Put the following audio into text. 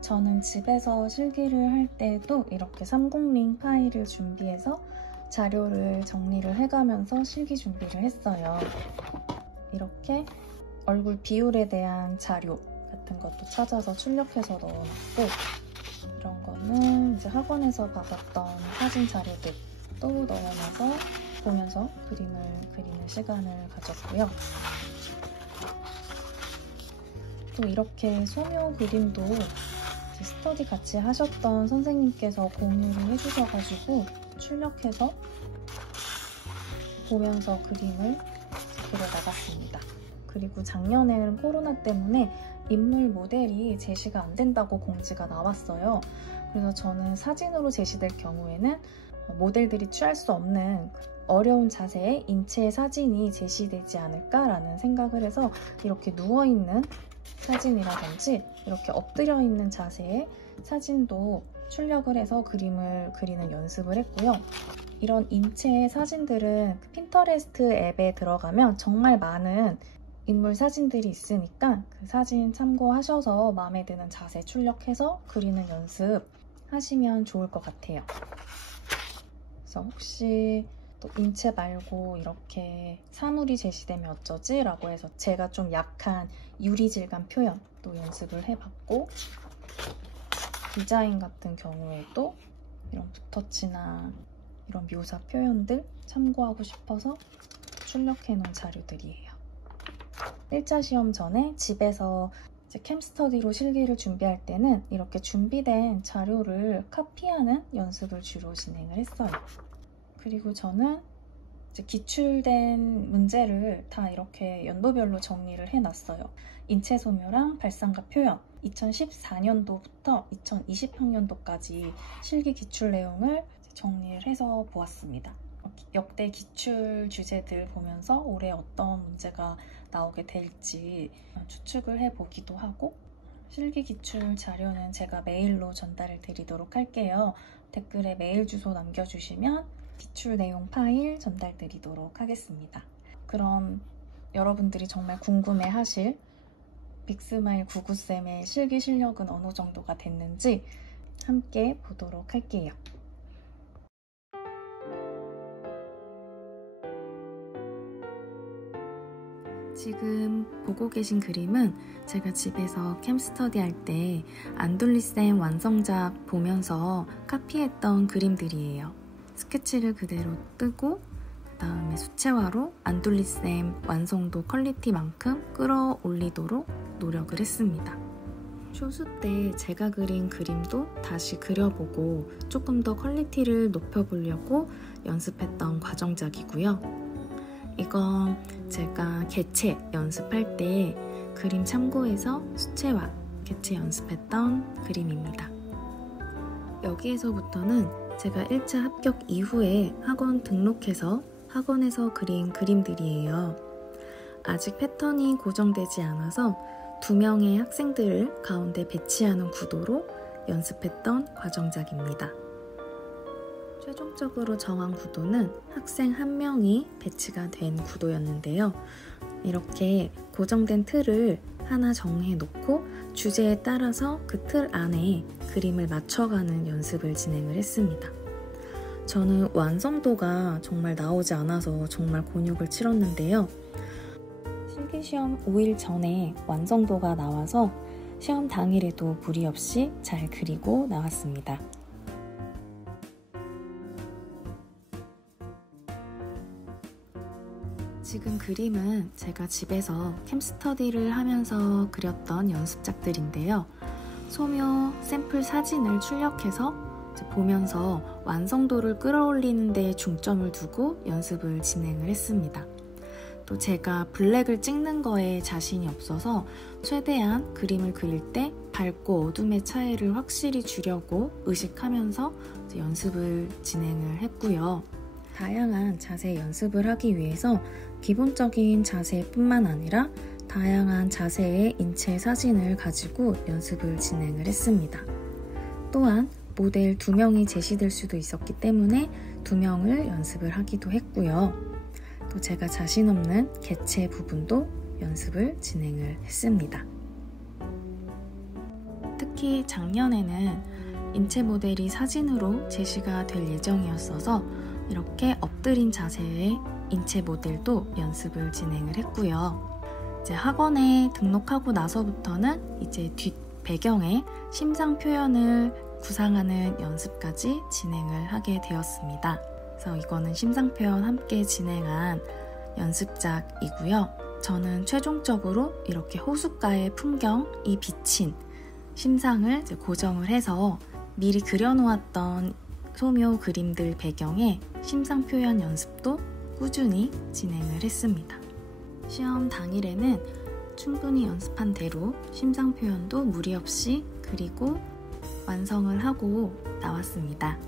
저는 집에서 실기를 할 때도 이렇게 306 파일을 준비해서 자료를 정리를 해가면서 실기 준비를 했어요. 이렇게 얼굴 비율에 대한 자료 같은 것도 찾아서 출력해서 넣어놨고, 이런 거는 이제 학원에서 받았던 사진 자료들도 넣어놔서 보면서 그림을 그리는 시간을 가졌고요. 또 이렇게 소묘 그림도 스터디 같이 하셨던 선생님께서 공유를 해주셔가지고 출력해서 보면서 그림을 그려나갔습니다. 그리고 작년에는 코로나 때문에 인물 모델이 제시가 안 된다고 공지가 나왔어요. 그래서 저는 사진으로 제시될 경우에는 모델들이 취할 수 없는 어려운 자세의 인체의 사진이 제시되지 않을까라는 생각을 해서 이렇게 누워있는 사진이라든지 이렇게 엎드려 있는 자세의 사진도 출력을 해서 그림을 그리는 연습을 했고요. 이런 인체의 사진들은 핀터레스트 앱에 들어가면 정말 많은 인물 사진들이 있으니까 그 사진 참고하셔서 마음에 드는 자세 출력해서 그리는 연습 하시면 좋을 것 같아요. 그래서 혹시 또 인체 말고 이렇게 사물이 제시되면 어쩌지? 라고 해서 제가 좀 약한 유리질감 표현도 연습을 해봤고, 디자인 같은 경우에도 이런 붓터치나 이런 묘사 표현들 참고하고 싶어서 출력해 놓은 자료들이에요. 1차 시험 전에 집에서 이제 캠스터디로 실기를 준비할 때는 이렇게 준비된 자료를 카피하는 연습을 주로 진행을 했어요. 그리고 저는 이제 기출된 문제를 다 이렇게 연도별로 정리를 해놨어요. 인체 소묘랑 발상과 표현, 2014년도부터 2020학년도까지 실기 기출 내용을 정리를 해서 보았습니다. 역대 기출 주제들 보면서 올해 어떤 문제가 나오게 될지 추측을 해보기도 하고, 실기 기출 자료는 제가 메일로 전달을 드리도록 할게요. 댓글에 메일 주소 남겨주시면 기출 내용 파일 전달 드리도록 하겠습니다. 그럼 여러분들이 정말 궁금해하실 빅스마일 99쌤의 실기 실력은 어느 정도가 됐는지 함께 보도록 할게요. 지금 보고 계신 그림은 제가 집에서 캠스터디 할 때 안돌리쌤 완성작 보면서 카피했던 그림들이에요. 스케치를 그대로 뜨고 그다음에 수채화로 안돌리쌤 완성도 퀄리티만큼 끌어올리도록 노력을 했습니다. 초수 때 제가 그린 그림도 다시 그려보고 조금 더 퀄리티를 높여보려고 연습했던 과정작이고요. 이건 제가 개체 연습할 때 그림 참고해서 수채화, 개체 연습했던 그림입니다. 여기에서부터는 제가 1차 합격 이후에 학원 등록해서 학원에서 그린 그림들이에요. 아직 패턴이 고정되지 않아서 2명의 학생들을 가운데 배치하는 구도로 연습했던 과정작입니다. 최종적으로 정한 구도는 학생 1명이 배치가 된 구도였는데요. 이렇게 고정된 틀을 하나 정해놓고 주제에 따라서 그 틀 안에 그림을 맞춰가는 연습을 진행을 했습니다. 저는 완성도가 정말 나오지 않아서 정말 곤욕을 치렀는데요. 실기시험 5일 전에 완성도가 나와서 시험 당일에도 무리 없이 잘 그리고 나왔습니다. 지금 그림은 제가 집에서 캠스터디를 하면서 그렸던 연습작들인데요. 소묘 샘플 사진을 출력해서 보면서 완성도를 끌어올리는 데 중점을 두고 연습을 진행을 했습니다. 또 제가 블랙을 찍는 거에 자신이 없어서 최대한 그림을 그릴 때 밝고 어둠의 차이를 확실히 주려고 의식하면서 연습을 진행을 했고요. 다양한 자세 연습을 하기 위해서 기본적인 자세뿐만 아니라 다양한 자세의 인체 사진을 가지고 연습을 진행을 했습니다. 또한 모델 2명이 제시될 수도 있었기 때문에 2명을 연습을 하기도 했고요. 또 제가 자신 없는 개체 부분도 연습을 진행을 했습니다. 특히 작년에는 인체 모델이 사진으로 제시가 될 예정이었어서 이렇게 엎드린 자세의 인체 모델도 연습을 진행을 했고요. 이제 학원에 등록하고 나서부터는 이제 뒷 배경에 심상 표현을 구상하는 연습까지 진행을 하게 되었습니다. 그래서 이거는 심상 표현 함께 진행한 연습작이고요. 저는 최종적으로 이렇게 호숫가의 풍경이 비친 심상을 이제 고정을 해서 미리 그려놓았던 소묘 그림들 배경에 심상 표현 연습도 꾸준히 진행을 했습니다. 시험 당일에는 충분히 연습한 대로 심상 표현도 무리 없이 그리고 완성을 하고 나왔습니다.